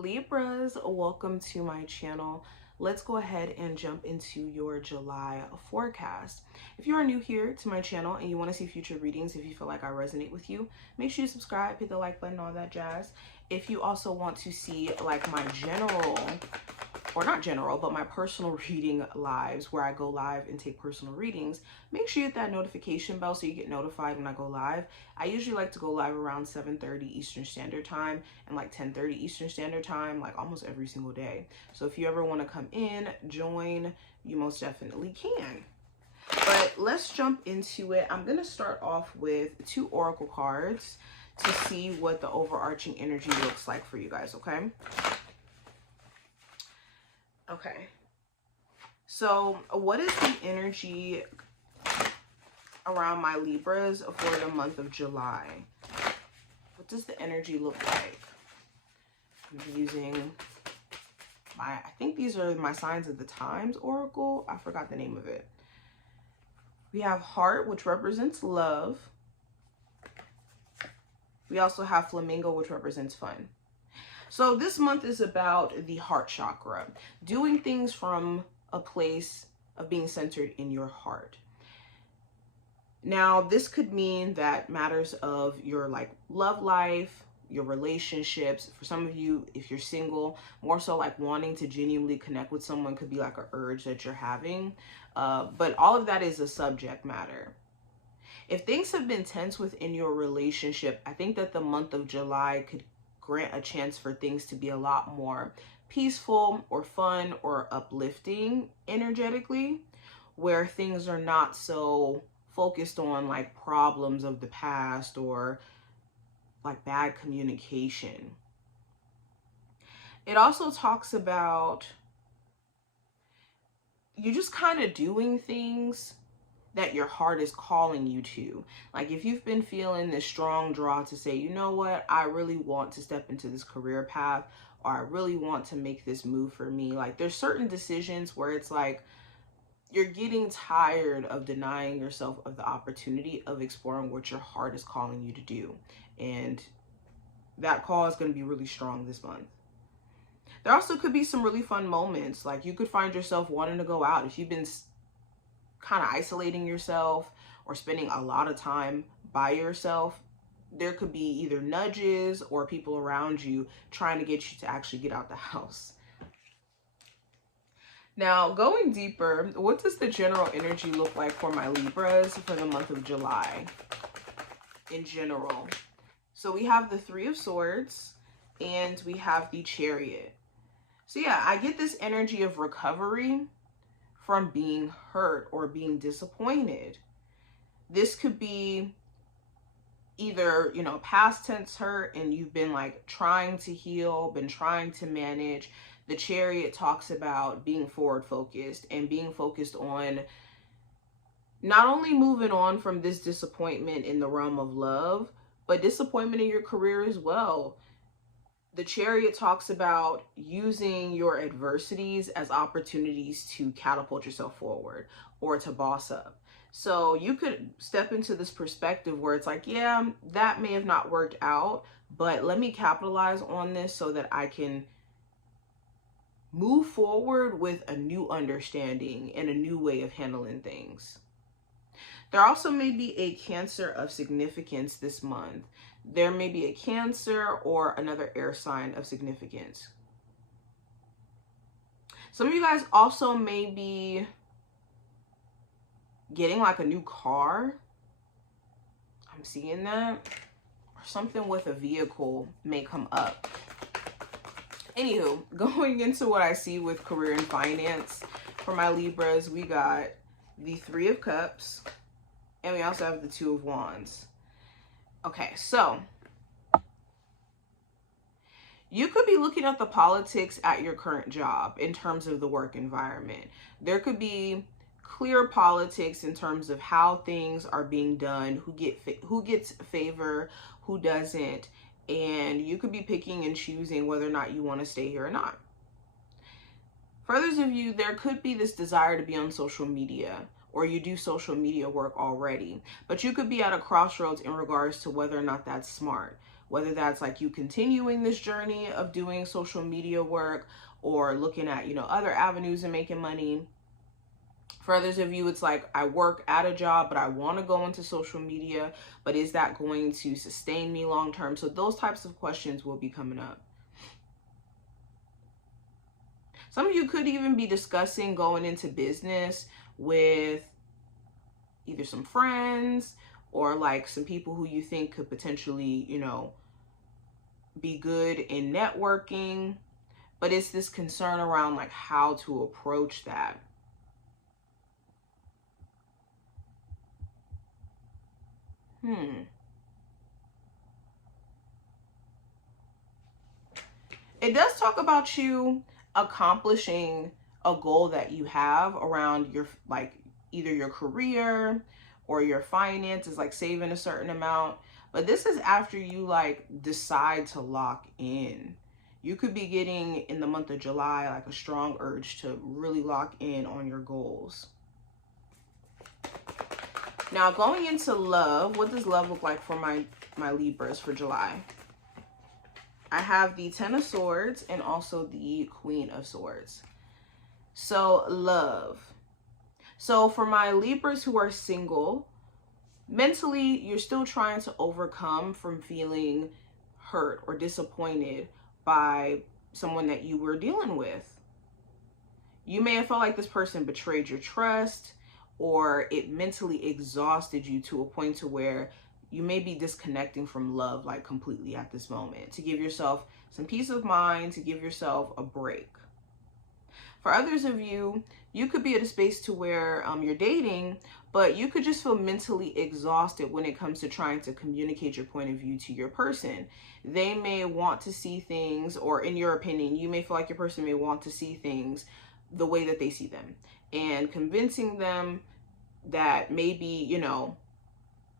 Libras, welcome to my channel. Let's go ahead and jump into your July forecast. If you are new here to my channel and you want to see future readings, if you feel like I resonate with you, make sure you subscribe, hit the like button, all that jazz. If you also want to see like my general, or not general, but my personal reading lives where I go live and take personal readings, make sure you hit that notification bell so you get notified when I go live. I usually like to go live around 7:30 Eastern Standard Time and like 10:30 Eastern Standard Time, like almost every single day. So if you ever want to come in, join, you most definitely can. But let's jump into it. I'm going to start off with 2 oracle cards to see what the overarching energy looks like for you guys, okay? Okay, so what is the energy around my Libras for the month of July? What does the energy look like? I'm using I think these are my Signs of the Times Oracle. I forgot the name of it. We have Heart, which represents love. We also have Flamingo, which represents fun. So this month is about the heart chakra, doing things from a place of being centered in your heart. Now, this could mean that matters of your like love life, your relationships. For some of you, if you're single, more so like wanting to genuinely connect with someone could be like an urge that you're having. But all of that is a subject matter. If things have been tense within your relationship, I think that the month of July could grant a chance for things to be a lot more peaceful or fun or uplifting energetically, where things are not so focused on like problems of the past or like bad communication. It also talks about you just kind of doing things that your heart is calling you to. Like if you've been feeling this strong draw to say, you know what, I really want to step into this career path, or I really want to make this move for me. Like there's certain decisions where it's like you're getting tired of denying yourself of the opportunity of exploring what your heart is calling you to do. And that call is going to be really strong this month. There also could be some really fun moments. Like you could find yourself wanting to go out. If you've been kind of isolating yourself or spending a lot of time by yourself, there could be either nudges or people around you trying to get you to actually get out the house. Now, going deeper, what does the general energy look like for my Libras for the month of July in general? So we have the 3 of Swords and we have the Chariot. So yeah, I get this energy of recovery from being hurt or being disappointed. This could be either, you know, past tense hurt and you've been like trying to heal, been trying to manage. The Chariot talks about being forward focused and being focused on not only moving on from this disappointment in the realm of love, but disappointment in your career as well. The Chariot talks about using your adversities as opportunities to catapult yourself forward or to boss up. So you could step into this perspective where it's like, yeah, that may have not worked out, but let me capitalize on this so that I can move forward with a new understanding and a new way of handling things. There also may be a Cancer of significance this month. There may be a Cancer or another air sign of significance. Some of you guys also may be getting like a new car. I'm seeing that. Or something with a vehicle may come up. Anywho, going into what I see with career and finance for my Libras, we got the 3 of Cups and we also have the 2 of Wands. Okay, so you could be looking at the politics at your current job in terms of the work environment. There could be clear politics in terms of how things are being done, who gets favor, who doesn't, and you could be picking and choosing whether or not you want to stay here or not. For others of you, there could be this desire to be on social media, or you do social media work already, but you could be at a crossroads in regards to whether or not that's smart. whether that's like you continuing this journey of doing social media work or looking at, you know, other avenues and making money. For others of you, it's like, I work at a job, but I want to go into social media, but is that going to sustain me long term? So those types of questions will be coming up. Some of you could even be discussing going into business with either some friends or like some people who you think could potentially, you know, be good in networking. But it's this concern around like how to approach that. It does talk about you accomplishing a goal that you have around your, like, either your career or your finances, like saving a certain amount. But this is after you like decide to lock in. You could be getting in the month of July like a strong urge to really lock in on your goals. Now, going into love, what does love look like for my Libras for July? I have the 10 of Swords and also the Queen of Swords. So, love. So, for my Libras who are single, mentally, you're still trying to overcome from feeling hurt or disappointed by someone that you were dealing with. You may have felt like this person betrayed your trust, or it mentally exhausted you to a point to where you may be disconnecting from love like completely at this moment, to give yourself some peace of mind, to give yourself a break. For others of you, you could be at a space to where you're dating, but you could just feel mentally exhausted when it comes to trying to communicate your point of view to your person. They may want to see things, or in your opinion, you may feel like your person may want to see things the way that they see them. And convincing them that maybe, you know,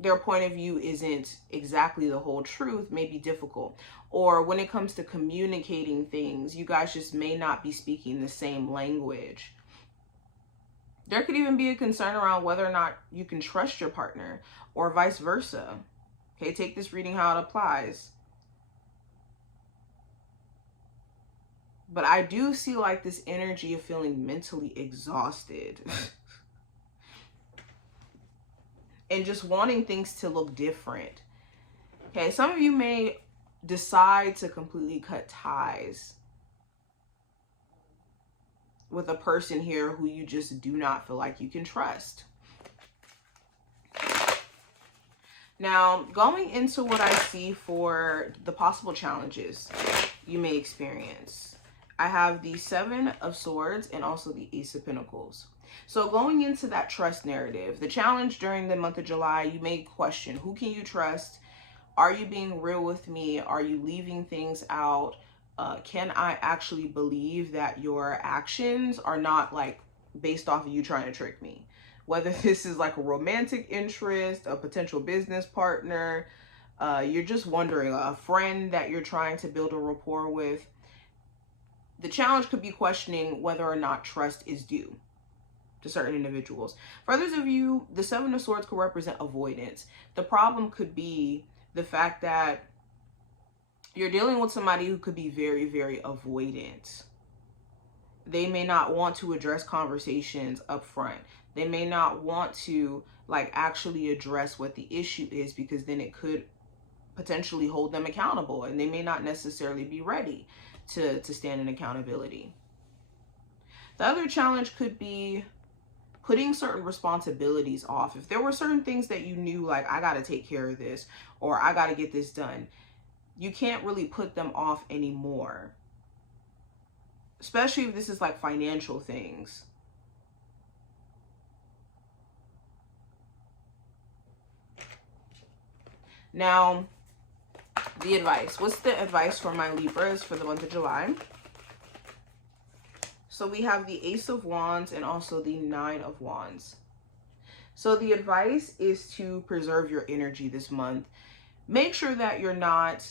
their point of view isn't exactly the whole truth may be difficult. Or when it comes to communicating things, you guys just may not be speaking the same language. There could even be a concern around whether or not you can trust your partner, or vice versa. Okay, take this reading how it applies. But I do see like this energy of feeling mentally exhausted. And just wanting things to look different. Okay, some of you may decide to completely cut ties with a person here who you just do not feel like you can trust. Now, going into what I see for the possible challenges you may experience, I have the 7 of Swords and also the Ace of Pentacles. So going into that trust narrative, the challenge during the month of July, you may question, who can you trust? Are you being real with me? Are you leaving things out? Can I actually believe that your actions are not like based off of you trying to trick me? Whether this is like a romantic interest, a potential business partner, you're just wondering, a friend that you're trying to build a rapport with. The challenge could be questioning whether or not trust is due to certain individuals. For others of you, the 7 of Swords could represent avoidance. The problem could be the fact that you're dealing with somebody who could be very, very avoidant. They may not want to address conversations up front. They may not want to like actually address what the issue is, because then it could potentially hold them accountable, and they may not necessarily be ready to stand in accountability. The other challenge could be putting certain responsibilities off. If there were certain things that you knew, like, I got to take care of this, or I got to get this done, you can't really put them off anymore. Especially if this is like financial things. Now, the advice. What's the advice for my Libras for the month of July? So we have the Ace of Wands and also the 9 of Wands. So the advice is to preserve your energy this month. Make sure that you're not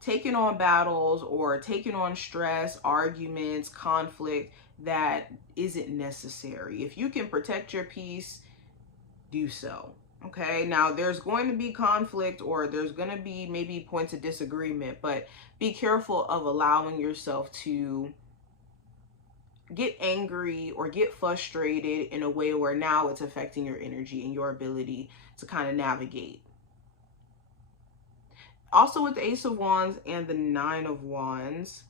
taking on battles or taking on stress, arguments, conflict that isn't necessary. If you can protect your peace, do so. Okay, now there's going to be conflict, or there's going to be maybe points of disagreement, but be careful of allowing yourself to get angry or get frustrated in a way where now it's affecting your energy and your ability to kind of navigate. Also with the Ace of Wands and the Nine of Wands,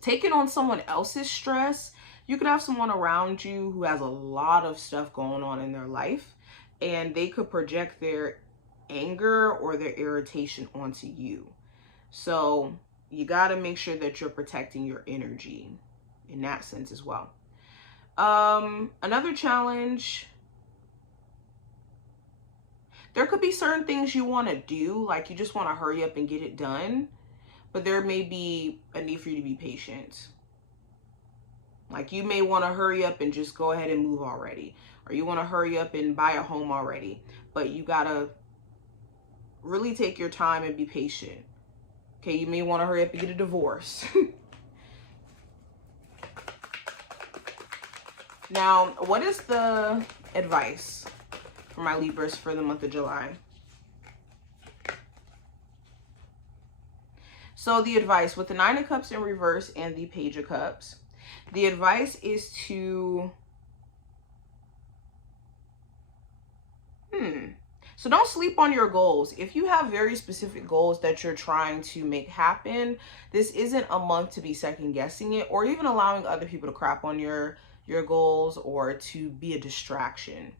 taking on someone else's stress. You could have someone around you who has a lot of stuff going on in their life, and they could project their anger or their irritation onto you. So you got to make sure that you're protecting your energy in that sense as well. Another challenge, there could be certain things you want to do, like you just want to hurry up and get it done, but there may be a need for you to be patient. Like you may want to hurry up and just go ahead and move already, or you want to hurry up and buy a home already, but you got to really take your time and be patient. Okay, you may want to hurry up and get a divorce. Now, what is the advice for my Libras for the month of July? So the advice with the Nine of Cups in reverse and the Page of Cups, the advice is to, so don't sleep on your goals. If you have very specific goals that you're trying to make happen, this isn't a month to be second guessing it or even allowing other people to crap on your goals or to be a distraction.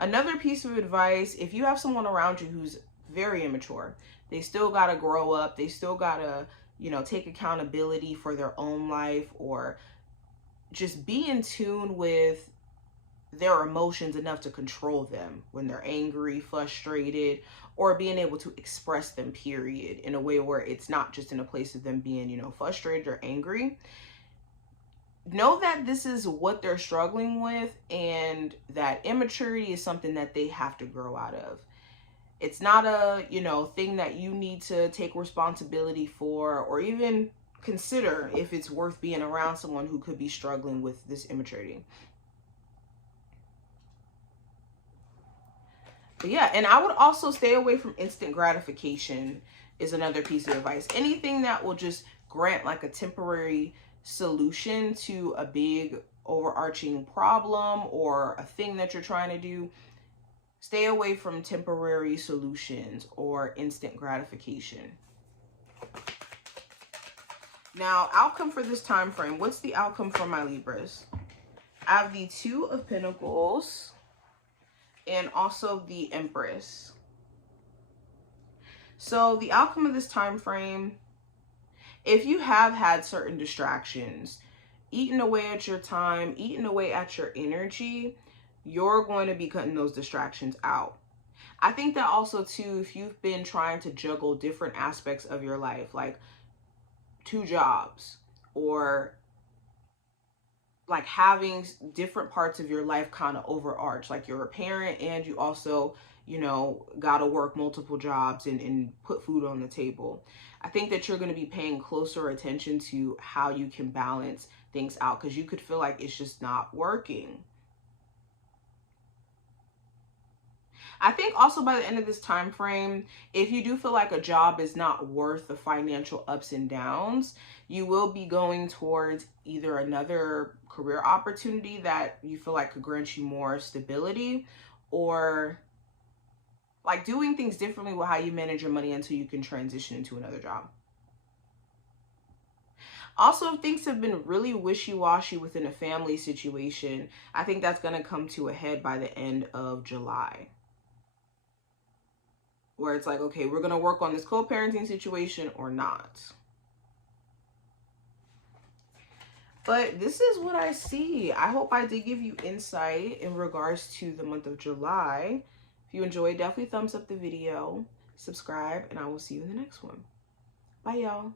Another piece of advice, if you have someone around you who's very immature, they still got to grow up, they still got to, you know, take accountability for their own life, or just be in tune with their emotions enough to control them when they're angry, frustrated, or being able to express them, period, in a way where it's not just in a place of them being, you know, frustrated or angry. Know that this is what they're struggling with, and that immaturity is something that they have to grow out of. It's not a, you know, thing that you need to take responsibility for, or even consider if it's worth being around someone who could be struggling with this immaturity. But yeah, and I would also stay away from instant gratification is another piece of advice. Anything that will just grant like a temporary solution to a big overarching problem or a thing that you're trying to do, stay away from temporary solutions or instant gratification. Now, outcome for this time frame. What's the outcome for my Libras? I have the Two of Pentacles and also the Empress. So the outcome of this time frame, if you have had certain distractions, eating away at your time, eating away at your energy, you're going to be cutting those distractions out. I think that also too, if you've been trying to juggle different aspects of your life, like 2 jobs, or like having different parts of your life kind of overarch, like you're a parent and you also, you know, got to work multiple jobs and put food on the table. I think that you're going to be paying closer attention to how you can balance things out, because you could feel like it's just not working. I think also by the end of this time frame, if you do feel like a job is not worth the financial ups and downs, you will be going towards either another career opportunity that you feel like could grant you more stability, or like doing things differently with how you manage your money until you can transition into another job. Also, if things have been really wishy-washy within a family situation, I think that's going to come to a head by the end of July, where it's like, okay, we're going to work on this co-parenting situation or not. But this is what I see. I hope I did give you insight in regards to the month of July. If you enjoyed, definitely thumbs up the video, subscribe, and I will see you in the next one. Bye, y'all.